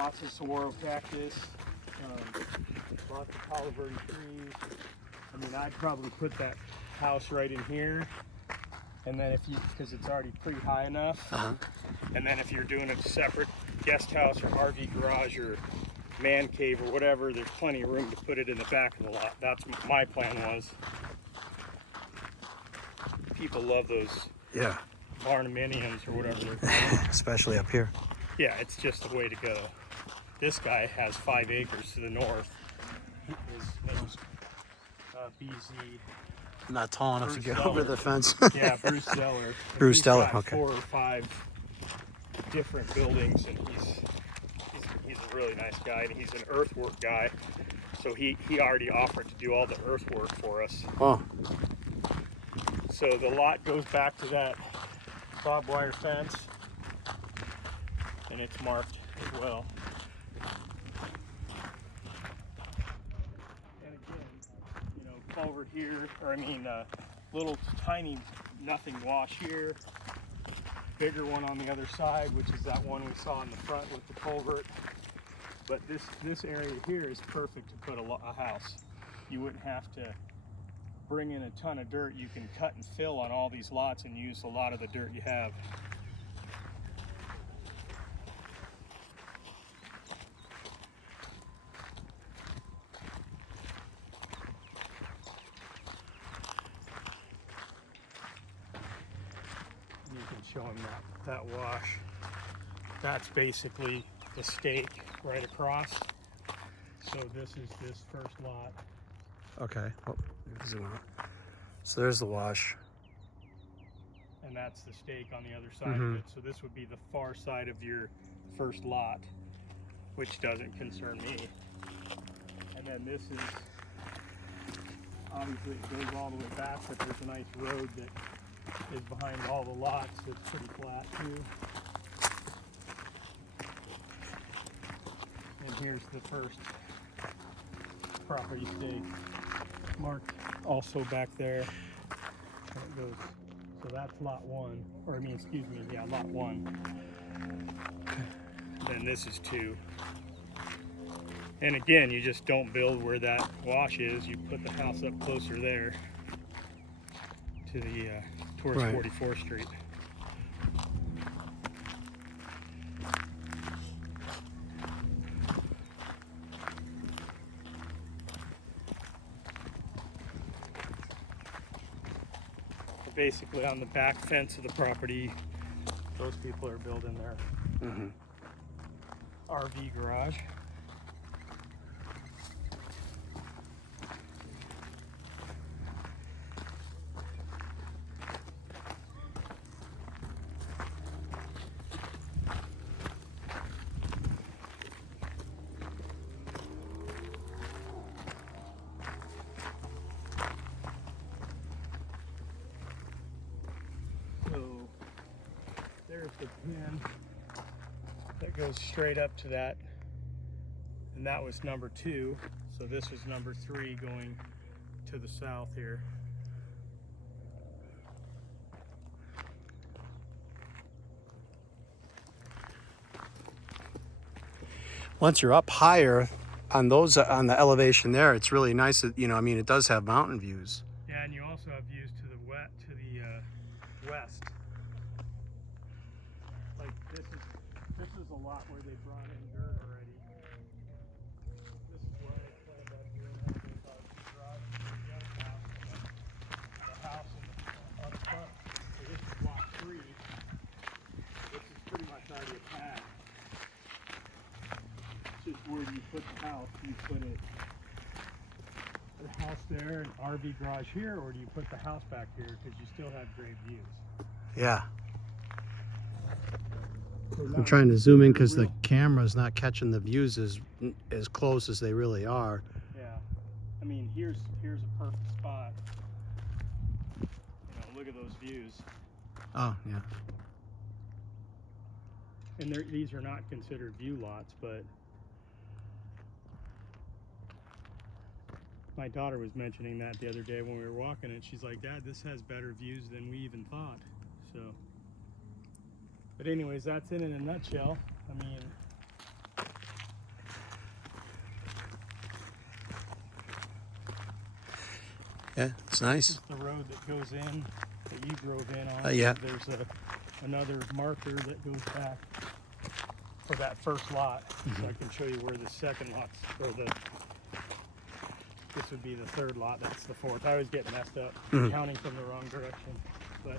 lots of saguaro cactus, lots of palo verde trees. I mean, I'd probably put that house right in here, and then if you, because it's already pretty high enough, and then if you're doing a separate guest house or RV garage or man cave or whatever, there's plenty of room to put it in the back of the lot. That's what my plan was. People love those barnuminiums or whatever they're called. Especially up here. Yeah, it's just the way to go. This guy has 5 acres to the north. His name's BZ. Not tall enough Bruce to get Zeller. over the fence. Yeah, Bruce Zeller. Bruce He's Zeller, got okay. 4 or 5 different buildings, and he's a really nice guy, and he's an earthwork guy. So he already offered to do all the earthwork for us. Oh, So the lot goes back to that barbed wire fence, and it's marked as well. And again, you know, culvert here, or I mean, little tiny nothing wash here, bigger one on the other side, which is that one we saw in the front with the culvert. But this area here is perfect to put a house. You wouldn't have to bring in a ton of dirt. You can cut and fill on all these lots and use a lot of the dirt you have. You can show them that wash. That's basically the stake right across. So this is this first lot. okay. Oh, zoom out. So there's the wash. And that's the stake on the other side of it. So this would be the far side of your first lot, which doesn't concern me. And then this is, obviously it goes all the way back, but there's a nice road that is behind all the lots. It's pretty flat too. And here's the first property stake marked also back there. And it goes, so that's lot 1, or I mean, excuse me, yeah, lot 1. Then this is 2. And again, you just don't build where that wash is. You put the house up closer there to the towards 44th Street. Basically on the back fence of the property, those people are building their RV garage. There's the pin that goes straight up to that, and that was number 2. So this was number 3 going to the south here. Once you're up higher on those, on the elevation there, it's really nice that, you know, I mean, it does have mountain views. Yeah, and you also have views to the west. Like this is a lot where they brought in dirt already. This is where I planned on doing that with our garage and the guest house, and the house on the front. So this is lot 3. This is pretty much already a pad. It's just where you put the house. You put it the house there, an RV garage here, or do you put the house back here because you still have great views? Yeah. So I'm trying to zoom in because the camera's not catching the views as close as they really are. Yeah, I mean, here's a perfect spot. You know, look at those views. Oh, yeah. And these are not considered view lots, but my daughter was mentioning that the other day when we were walking it. She's like, Dad, this has better views than we even thought. So, but anyways, that's it in a nutshell. I mean, Okay, it's This nice. is the road that goes in, that you drove in on. Yeah. There's another marker that goes back for that first lot. So I can show you where the second lot's, or this would be the third lot, that's the fourth. I always get messed up counting from the wrong direction. But